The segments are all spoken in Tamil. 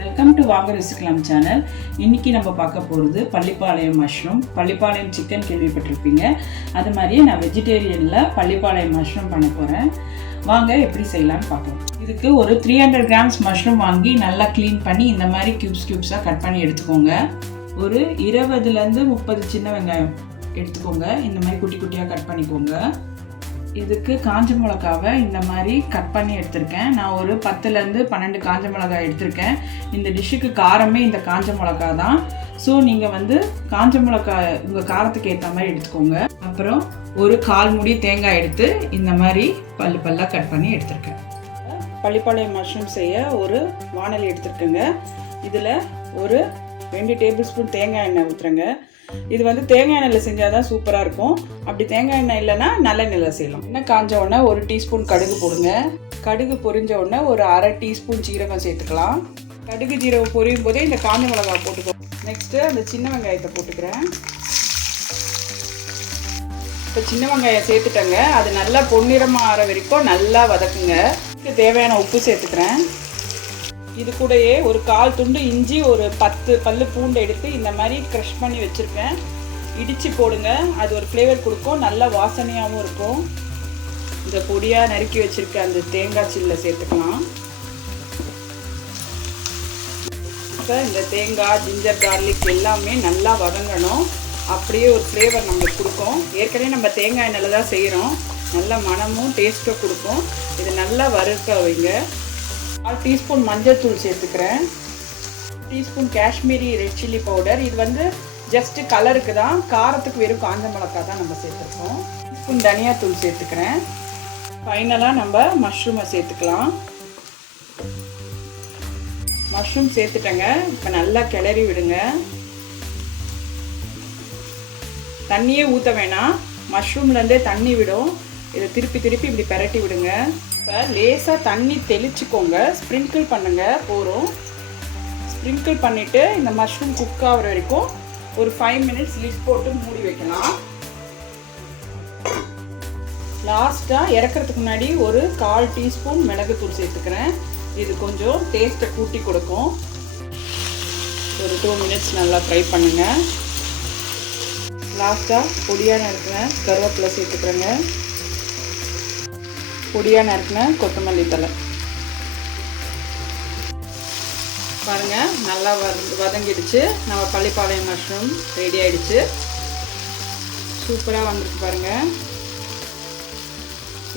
வெல்கம் டு வாங்க ருசிக்கலாம் சேனல். இன்றைக்கி நம்ம பார்க்க போகிறது பள்ளிப்பாளையம் மஷ்ரூம். பள்ளிப்பாளையம் சிக்கன் கேள்விப்பட்டிருப்பீங்க, அது மாதிரியே நான் வெஜிடேரியனில் பள்ளிப்பாளையம் மஷ்ரூம் பண்ண போகிறேன். வாங்க எப்படி செய்யலான்னு பார்க்கலாம். இதுக்கு ஒரு 300 கிராம்ஸ் மஷ்ரூம் வாங்கி நல்லா க்ளீன் பண்ணி இந்த மாதிரி க்யூப்ஸாக கட் பண்ணி எடுத்துக்கோங்க. ஒரு 20லேருந்து 30 சின்ன வெங்காயம் எடுத்துக்கோங்க. இந்த மாதிரி குட்டி குட்டியாக கட் பண்ணிக்கோங்க. இதுக்கு காஞ்ச மிளகாவை இந்த மாதிரி கட் பண்ணி எடுத்திருக்கேன். நான் ஒரு 10லேருந்து 12 காஞ்ச மிளகாய் எடுத்திருக்கேன். இந்த டிஷ்ஷுக்கு காரமே இந்த காஞ்ச மிளகா தான். ஸோ நீங்கள் காஞ்ச மிளகாய் உங்கள் காரத்துக்கு ஏற்ற மாதிரி எடுத்துக்கோங்க. அப்புறம் ஒரு 1/4 மூடி தேங்காய் எடுத்து இந்த மாதிரி பல்லாக கட் பண்ணி எடுத்திருக்கேன். பள்ளிப்பாளையம் மஷ்ரூம் செய்ய ஒரு வாணலி எடுத்துருக்கேங்க. இதில் ஒரு 2 டேபிள் ஸ்பூன் தேங்காய் எண்ணெய் ஊற்றுறேங்க. இது தேங்காய் எண்ணெயில் செஞ்சால் தான் சூப்பராக இருக்கும். அப்படி தேங்காய் எண்ணெய் இல்லைன்னா நல்லெண்ணெயில் செய்யலாம். எண்ணெய் காஞ்ச உடனே 1 டீஸ்பூன் கடுகு போடுங்க. கடுகு பொரிஞ்ச உடனே ஒரு 1/2 டீஸ்பூன் ஜீரகம் சேர்த்துக்கலாம். கடுகு ஜீரகம் பொரியும் போதே இந்த காஞ்ச மிளகாய் போட்டுக்கோ. நெக்ஸ்ட்டு அந்த சின்ன வெங்காயத்தை போட்டுக்கிறேன். இப்போ சின்ன வெங்காயம் சேர்த்துட்டேங்க. அது நல்லா பொன்னிறமாக ஆற வரைக்கும் நல்லா வதக்குங்க. இதுக்கு தேவையான உப்பு சேர்த்துக்கிறேன். இது கூடயே ஒரு 1/4 துண்டு இஞ்சி, ஒரு 10 பல்லு பூண்டு எடுத்து இந்த மாதிரி க்ரஷ் பண்ணி வச்சுருக்கேன். இடித்து போடுங்க, அது ஒரு ஃப்ளேவர் கொடுக்கும், நல்லா வாசனையாகவும் இருக்கும். இந்த பொடியாக நறுக்கி வச்சுருக்க அந்த தேங்காய் சில்லை சேர்த்துக்கலாம். இப்போ இந்த தேங்காய், ஜிஞ்சர், கார்லிக் எல்லாமே நல்லா வதங்கணும். அப்படியே ஒரு ஃப்ளேவர் நம்மளுக்கு கொடுக்கும். ஏற்கனவே நம்ம தேங்காய் எண்ணெயில் தான் செய்கிறோம். நல்ல மனமும் டேஸ்ட்டும் கொடுக்கும். இது நல்லா வறுக்க வைங்க. 1/4 டீஸ்பூன் மஞ்சள் தூள் சேர்த்துக்கிறேன். Teaspoon Kashmiri red chilli powder. இது ஜஸ்ட்டு கலருக்கு தான், காரத்துக்கு வெறும் காஞ்ச மிளகா தான் நம்ம சேர்த்துருக்கோம். டீஸ்பூன் தனியாத்தூள் சேர்த்துக்கிறேன். ஃபைனலாக நம்ம மஷ்ரூமை சேர்த்துக்கலாம். மஷ்ரூம் சேர்த்துட்டேங்க. இப்போ நல்லா கிளறி விடுங்க. தண்ணியே ஊற்ற வேணாம், மஷ்ரூம்லேருந்தே தண்ணி விடும். இதை திருப்பி இப்படி பெரட்டி விடுங்க. இப்போ லேசாக தண்ணி தெளிச்சுக்கோங்க, ஸ்ப்ரிங்கிள் பண்ணுங்கள் போகிறோம். ஸ்ப்ரிங்கிள் பண்ணிவிட்டு இந்த மஷ்ரூம் குக் ஆகிற வரைக்கும் ஒரு 5 மினிட்ஸ் லிட் போட்டு மூடி வைக்கலாம். லாஸ்ட்டாக இறக்கிறதுக்கு முன்னாடி ஒரு 1/4 டீஸ்பூன் மிளகுத்தூள் சேர்த்துக்கிறேன். இது கொஞ்சம் டேஸ்ட்டை கூட்டி கொடுக்கும். ஒரு 2 மினிட்ஸ் நல்லா ஃப்ரை பண்ணுங்கள். லாஸ்ட்டாக பொடியாக நறுக்கின கருவேப்பிலை சேர்த்துக்கிறேங்க. பொடியாக நறுக்கின கொத்தமல்லி தழை பாருங்கள். நல்லா வதங்கிடுச்சு. நம்ம பள்ளிப்பாளையம் மஷ்ரூம் ரெடி ஆகிடுச்சு. சூப்பராக வந்துருக்கு பாருங்கள்.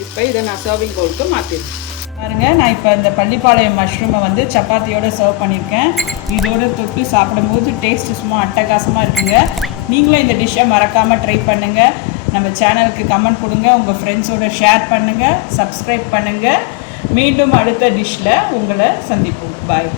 இப்போ இதை நான் சர்விங் பவுலுக்கு மாற்றிடுச்சு பாருங்கள். நான் இப்போ இந்த பள்ளிப்பாளையம் மஷ்ரூமை சப்பாத்தியோடு சர்வ் பண்ணியிருக்கேன். இதோடு தொட்டு சாப்பிடும்போது டேஸ்ட்டு சும்மா அட்டகாசமாக இருக்குங்க. நீங்களும் இந்த டிஷ்ஷை மறக்காமல் ட்ரை பண்ணுங்கள். நம்ம சேனலுக்கு கமெண்ட் கொடுங்க, உங்கள் ஃப்ரெண்ட்ஸோடு ஷேர் பண்ணுங்கள், சப்ஸ்கிரைப் பண்ணுங்கள். மீண்டும் அடுத்த டிஷ்ஷில் உங்களை சந்திப்போம். பாய்.